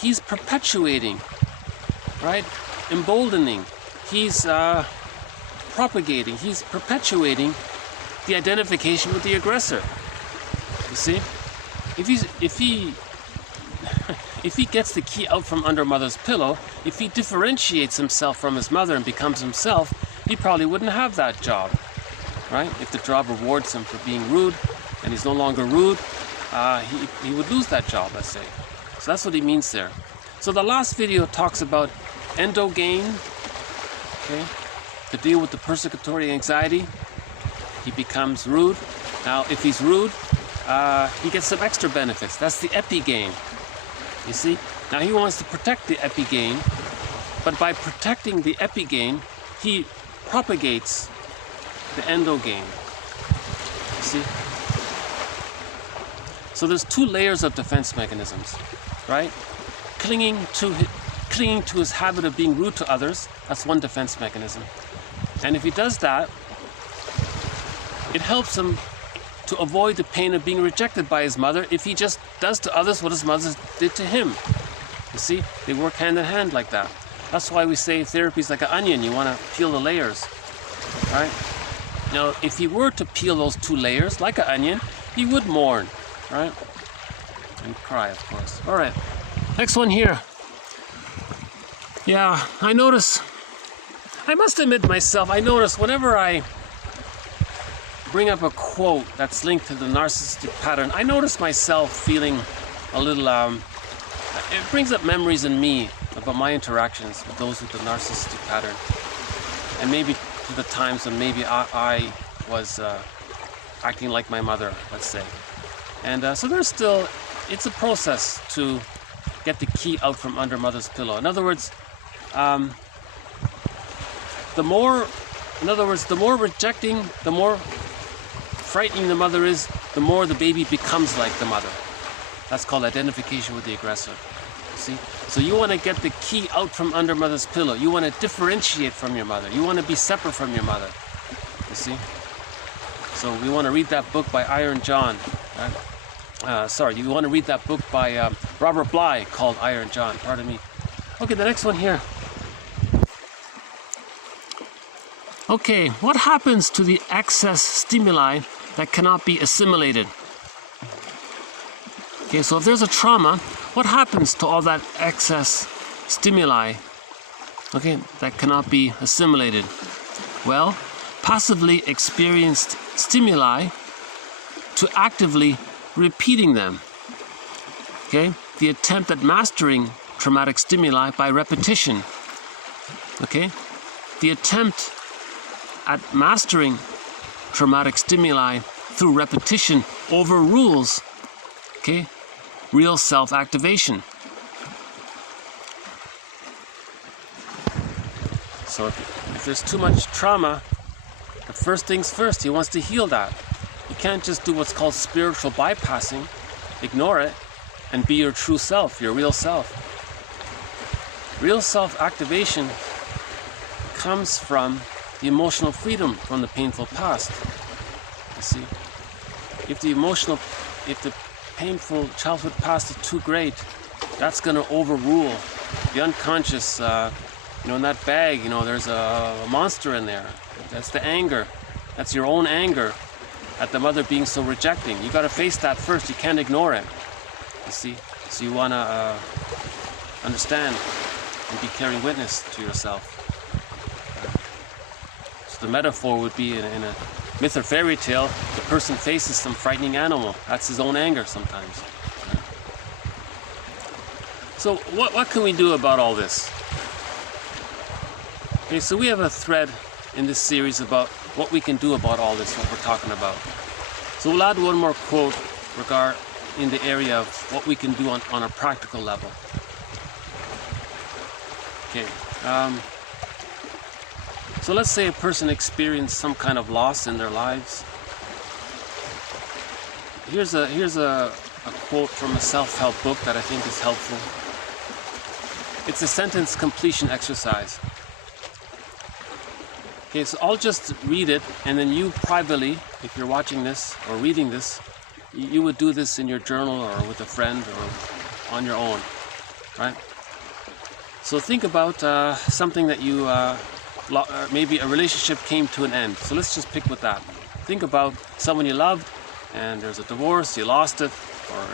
he's perpetuating, right? Emboldening. He's propagating. He's perpetuating the identification with the aggressor. You see? If he gets the key out from under mother's pillow, if he differentiates himself from his mother and becomes himself, he probably wouldn't have that job, right? If the job rewards him for being rude and he's no longer rude, he would lose that job, let's say. So that's what he means there. So the last video talks about endogain, okay, to deal with the persecutory anxiety. He becomes rude. Now, if he's rude, he gets some extra benefits. That's the epigain. You see? Now he wants to protect the epigain, but by protecting the epigain, he propagates the endogain. You see? So there's two layers of defense mechanisms, right? Clinging to his habit of being rude to others, that's one defense mechanism. And if he does that, it helps him to avoid the pain of being rejected by his mother if he just does to others what his mother did to him. You see, they work hand in hand like that. That's why we say therapy is like an onion. You want to peel the layers, right? Now, if he were to peel those two layers like an onion, he would mourn, right? And cry, of course. All right, next one here. Yeah, I must admit myself, I notice whenever I bring up a quote that's linked to the narcissistic pattern, I notice myself feeling a little, it brings up memories in me about my interactions with those with the narcissistic pattern. And maybe to the times when maybe I was acting like my mother, let's say. And so there's still, it's a process to get the key out from under mother's pillow. In other words, the more rejecting, the more frightening the mother is, the more the baby becomes like the mother. That's called identification with the aggressor. See? So you want to get the key out from under mother's pillow. You want to differentiate from your mother. You want to be separate from your mother. You see? So we want to read that book by Iron John. You want to read that book by Robert Bly called Iron John. Pardon me. Okay, the next one here. Okay, what happens to the excess stimuli that cannot be assimilated? Okay, so if there's a trauma, what happens to all that excess stimuli, okay, that cannot be assimilated? Well, passively experienced stimuli to actively repeating them. Okay, the attempt at mastering traumatic stimuli by repetition. Okay, the attempt at mastering traumatic stimuli through repetition overrules, okay, real self-activation. So if there's too much trauma, the first things first, he wants to heal that. You can't just do what's called spiritual bypassing, ignore it, and be your true self, your real self. Real self-activation comes from the emotional freedom from the painful past. You see, if the painful childhood past is too great, that's going to overrule the unconscious. In that bag, there's a monster in there. That's the anger. That's your own anger at the mother being so rejecting. You got to face that first. You can't ignore it. You see, so you want to understand and be carrying witness to yourself. The metaphor would be in a myth or fairy tale, the person faces some frightening animal. That's his own anger sometimes. So what can we do about all this? Okay, so we have a thread in this series about what we can do about all this, what we're talking about. So we'll add one more quote in the area of what we can do on a practical level. Okay. So let's say a person experienced some kind of loss in their lives. Here's a quote from a self-help book that I think is helpful. It's a sentence completion exercise. Okay, so I'll just read it, and then you privately, if you're watching this or reading this, you would do this in your journal or with a friend or on your own, right? So think about something that you, maybe a relationship came to an end. So let's just pick with that. Think about someone you loved, and there's a divorce, you lost it, or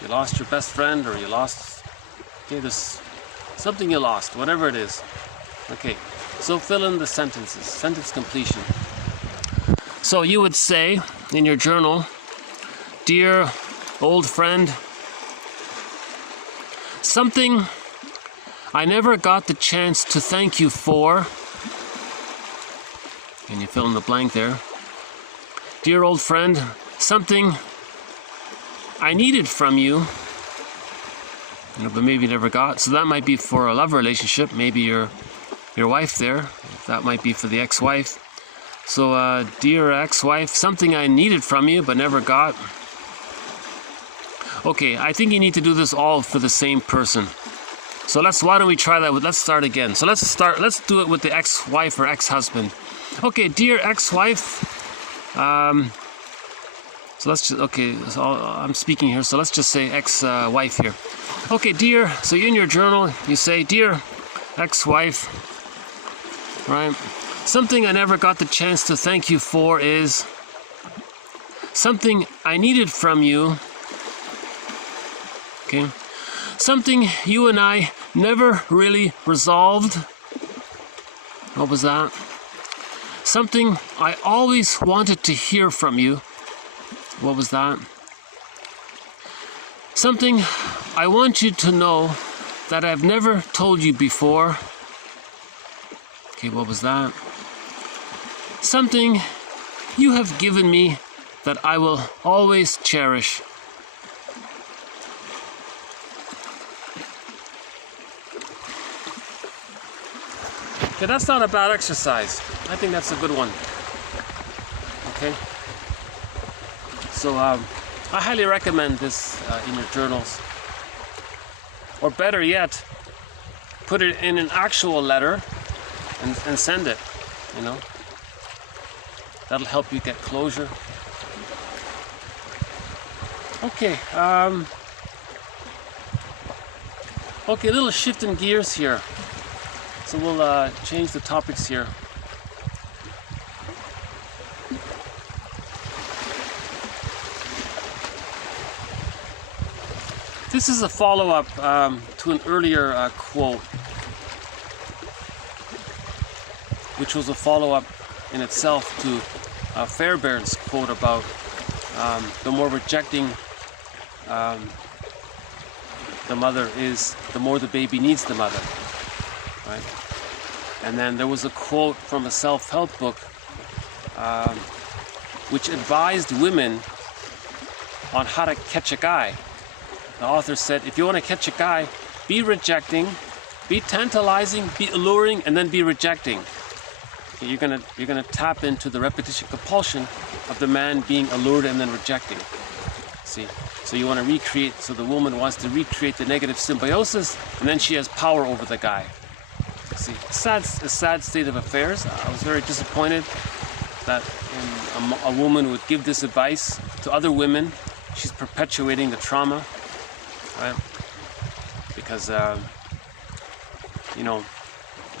you lost your best friend, or you lost, okay, there's something you lost, whatever it is. Okay, so fill in the sentences, sentence completion. So you would say in your journal, dear old friend, something I never got the chance to thank you for, and you fill in the blank there. Dear old friend, something I needed from you, but maybe never got. So that might be for a love relationship, maybe your wife there. That might be for the ex-wife. So, dear ex-wife, something I needed from you but never got. Okay, I think you need to do this all for the same person. So why don't we try that? Let's start again. So let's do it with the ex-wife or ex-husband. Okay, dear ex-wife, so let's just, okay, so I'm speaking here, so let's just say ex-wife here. Okay, dear, so in your journal, you say, dear ex-wife, right? Something I never got the chance to thank you for is something I needed from you, okay? Something you and I never really resolved. What was that? Something I always wanted to hear from you. What was that? Something I want you to know that I've never told you before. Okay, what was that? Something you have given me that I will always cherish. Okay, that's not a bad exercise. I think that's a good one. Okay. So I highly recommend this in your journals. Or better yet, put it in an actual letter and send it, you know. That'll help you get closure. Okay. Okay, a little shift in gears here. So we'll change the topics here. This is a follow-up to an earlier quote, which was a follow-up in itself to Fairbairn's quote about the more rejecting the mother is, the more the baby needs the mother. Right? And then there was a quote from a self-help book which advised women on how to catch a guy. The author said, if you want to catch a guy, be rejecting, be tantalizing, be alluring, and then be rejecting. Okay, you're gonna tap into the repetition compulsion of the man being allured and then rejecting. See? So you want to recreate, so the woman wants to recreate the negative symbiosis, and then she has power over the guy. See, a sad state of affairs. I was very disappointed that a woman would give this advice to other women. She's perpetuating the trauma, right? Because, you know,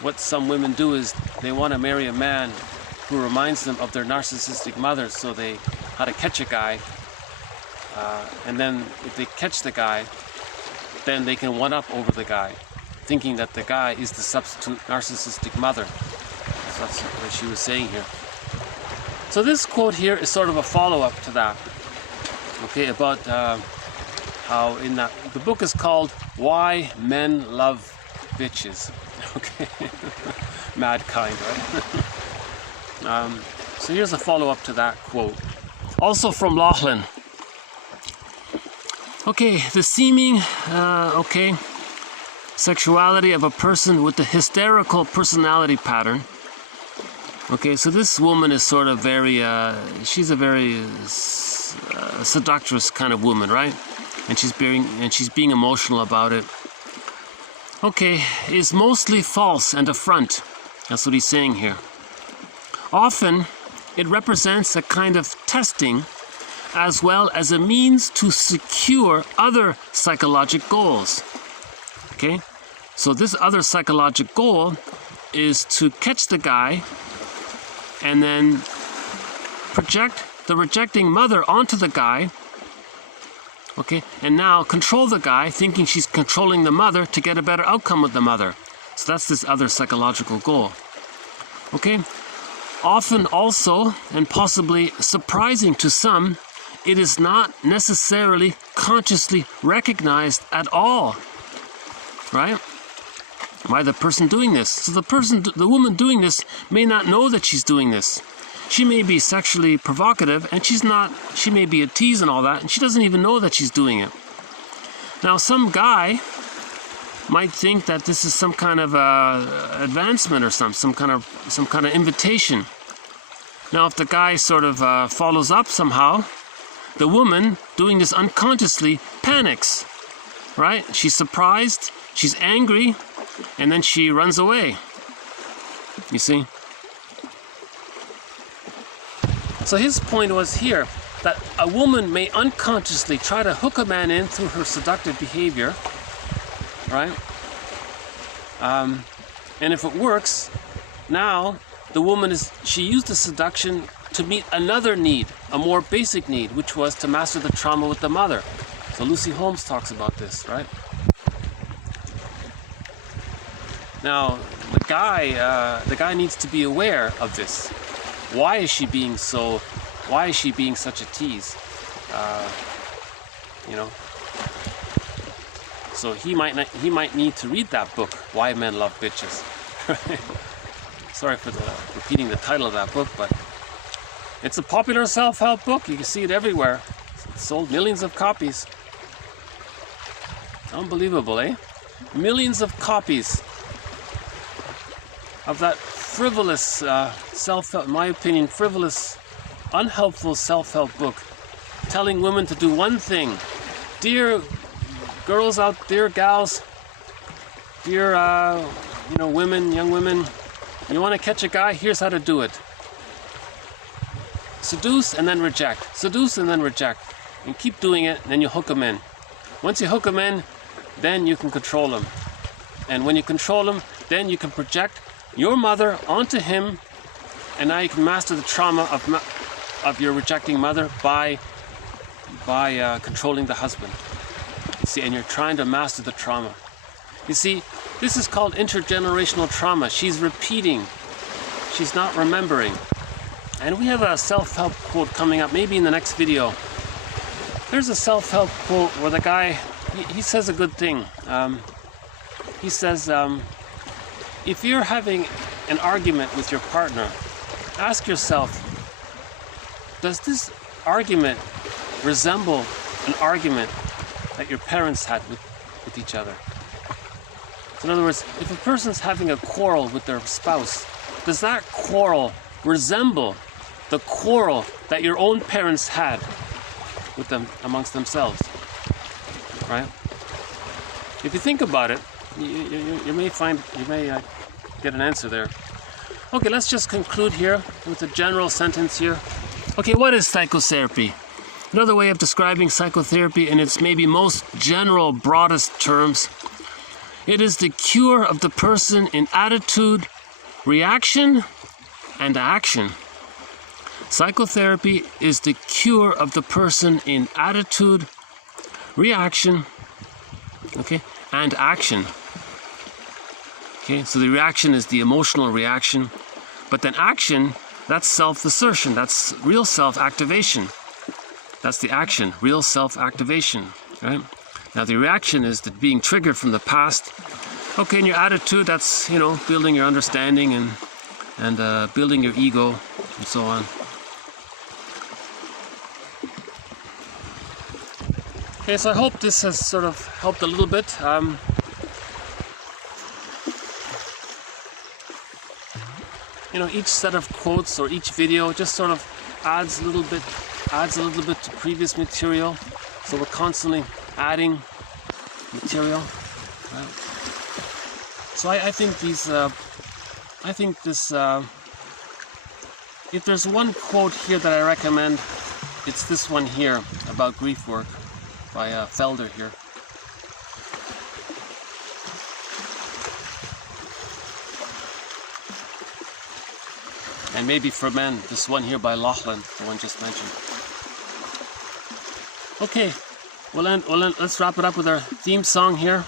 what some women do is they want to marry a man who reminds them of their narcissistic mother, so they how to catch a guy, and then if they catch the guy, then they can one-up over the guy, thinking that the guy is the substitute narcissistic mother. So that's what she was saying here. So this quote here is sort of a follow-up to that. Okay, about how in that, the book is called Why Men Love Bitches. Okay, mad kind, right? So here's a follow-up to that quote. Also from Laughlin. Okay, the seeming, sexuality of a person with the hysterical personality pattern Okay, so this woman is sort of very, she's a very seductress kind of woman, right? And she's being emotional about it. Okay, is mostly false and a front. That's what he's saying here. Often, it represents a kind of testing as well as a means to secure other psychological goals. Okay, so this other psychological goal is to catch the guy and then project the rejecting mother onto the guy, okay, and now control the guy, thinking she's controlling the mother to get a better outcome with the mother. So that's this other psychological goal. Okay, often also, and possibly surprising to some, it is not necessarily consciously recognized at all, right? By the person doing this. So the woman doing this may not know that she's doing this. She may be sexually provocative and she may be a tease and all that, and she doesn't even know that she's doing it. Now some guy might think that this is some kind of advancement or some kind of invitation. Now if the guy sort of follows up somehow, the woman doing this unconsciously panics, right? She's surprised, she's angry, and then she runs away. You see? So his point was here that a woman may unconsciously try to hook a man in through her seductive behavior, right? And if it works, now the woman she used the seduction to meet another need, a more basic need, which was to master the trauma with the mother. So Lucy Holmes talks about this, right? Now, the guy needs to be aware of this. Why is she being such a tease? You know. So he might need to read that book, Why Men Love Bitches. Sorry for repeating the title of that book, but it's a popular self-help book. You can see it everywhere. It's sold millions of copies. Unbelievable, eh? Millions of copies of that frivolous self-help, in my opinion, frivolous, unhelpful self-help book, telling women to do one thing. Dear girls out there, gals, dear women, young women, you want to catch a guy? Here's how to do it. Seduce and then reject. Seduce and then reject. And keep doing it, and then you hook him in. Once you hook him in, then you can control him. And when you control him, then you can project your mother onto him, and now you can master the trauma of your rejecting mother by controlling the husband. See, and you're trying to master the trauma. You see, this is called intergenerational trauma. She's repeating. She's not remembering. And we have a self-help quote coming up, maybe in the next video. There's a self-help quote where the guy, he says a good thing. He says, if you're having an argument with your partner, ask yourself, does this argument resemble an argument that your parents had with each other? So in other words, if a person's having a quarrel with their spouse, does that quarrel resemble the quarrel that your own parents had with them amongst themselves? Right? If you think about it, you may get an answer there. Okay, let's just conclude here with a general sentence here. Okay, what is psychotherapy? Another way of describing psychotherapy in its maybe most general, broadest terms, it is the cure of the person in attitude, reaction, and action. Psychotherapy is the cure of the person in attitude, reaction, okay, and action. Okay, so the reaction is the emotional reaction, but then action, that's self-assertion, that's real self-activation. That's the action, real self-activation, right? Now the reaction is the being triggered from the past. Okay, and your attitude, that's, building your understanding and building your ego and so on. Okay, so I hope this has sort of helped a little bit. each set of quotes or each video just sort of adds a little bit to previous material. So we're constantly adding material. So I think these, if there's one quote here that I recommend, it's this one here about grief work by Felder here. And maybe for men, this one here by Lachlan, the one just mentioned. Okay, let's wrap it up with our theme song here.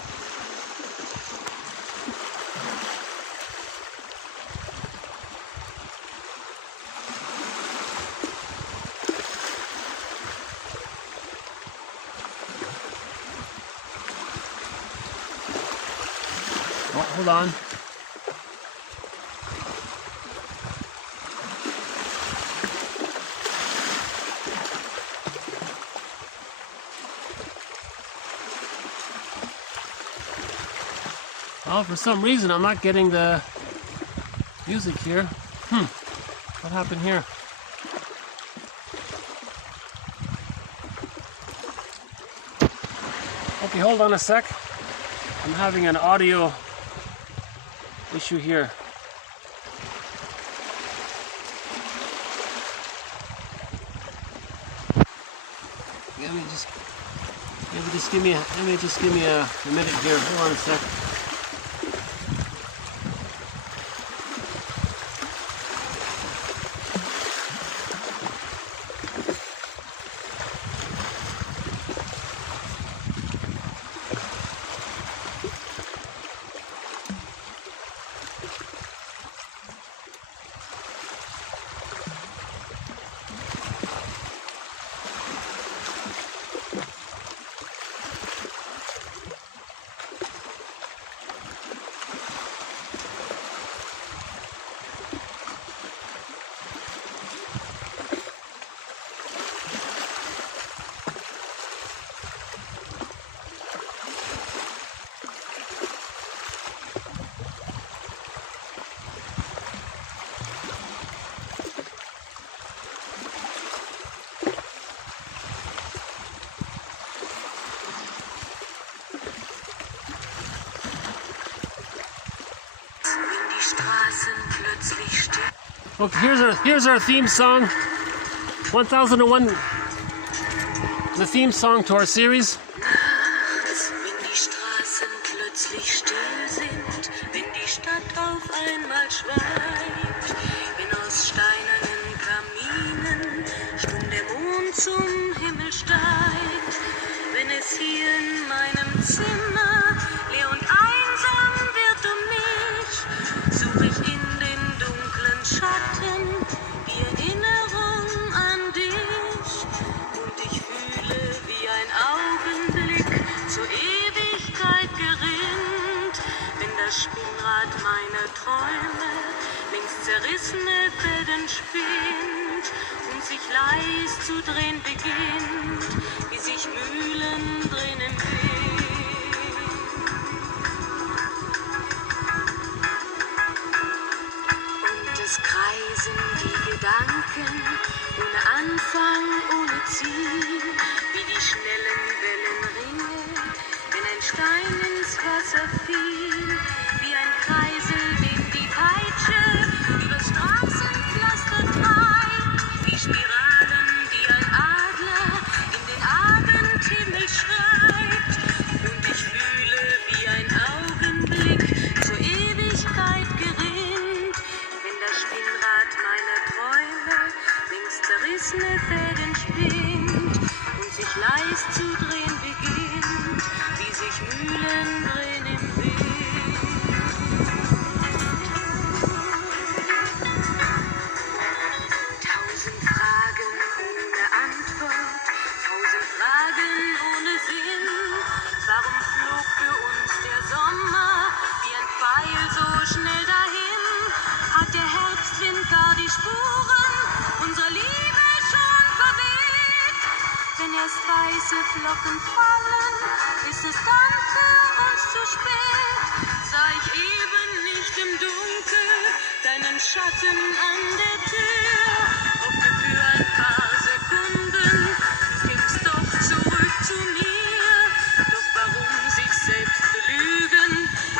Oh, hold on. Oh, for some reason I'm not getting the music here. What happened here? Okay, hold on a sec. I'm having an audio issue here. Let me just give me a minute here. Hold on a sec. Okay, here's our theme song. 1001, the theme song to our series. Wenn die Straßen plötzlich still sind, wenn die Stadt auf einmal schweigt, wenn aus steinernen Kaminen stumm der Mond zum Himmel steigt, wenn es hier in meinem Zimmer leer und einsam wird mich, suche ich in den dunklen Schatten die Erinnerung an dich und ich fühle wie ein Augenblick zur Ewigkeit gerinnt, wenn das Spinnrad meiner Träume längst zerrissene Fäden spinnt und sich leis zu drehen beginnt, wie sich Mühlen drehen im Wind. Und es kreisen die Gedanken ohne Anfang, ohne Ziel, wie die schnellen Wellenringe, wenn ein Stein ins Wasser fiel, wie ein Kreisel, den die Peitsche über Straßenpflaster treibt, wie Spiralen, die ein Adler in den Abendhimmel schreibt. Und ich fühle, wie ein Augenblick zur Ewigkeit gerinnt, wenn das Spinnrad meiner Träume längst zerrissene Fäden spinnt und sich leis zu drehen beginnt, wie sich Mühlen drehen im Wind. Tausend Fragen ohne Antwort, tausend Fragen ohne Sinn. Warum flog für uns der Sommer wie ein Pfeil so schnell dahin? Hat der Herbstwind gar die Spuren unserer Liebe schon verweht? Wenn erst weiße Flocken fallen, ist es dann für uns zu spät. Sah ich eben nicht im Dunkel deinen Schatten an der Tür, hoffte für ein paar Sekunden, du kämst doch zurück zu mir. Doch warum sich selbst belügen?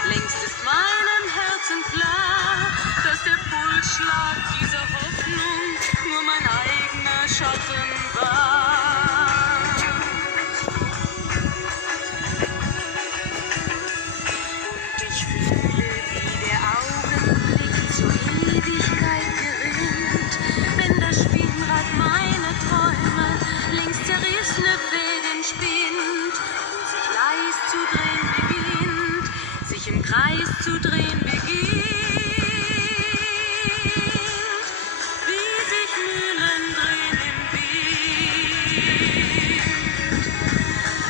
Längst ist meinem Herzen klar, dass der Pulsschlag dieser Hoffnung nur mein eigener Schatten war. Und ich fühle, wie der Augenblick zur Ewigkeit gerinnt, wenn das Spinnrad meine Träume längst zerrissene Fäden spinnt und sich leis zu drehen beginnt, sich im Kreis zu drehen beginnt, wie sich Mühlen drehen im Wind,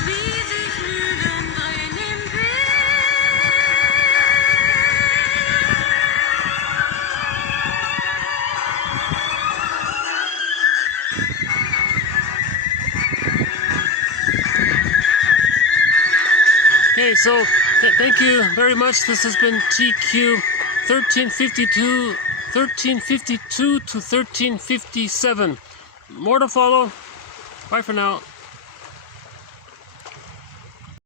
wie sich Mühlen drehen im Wind. Okay, so thank you very much. This has been TQ 1352 to 1357. More to follow. Bye for now.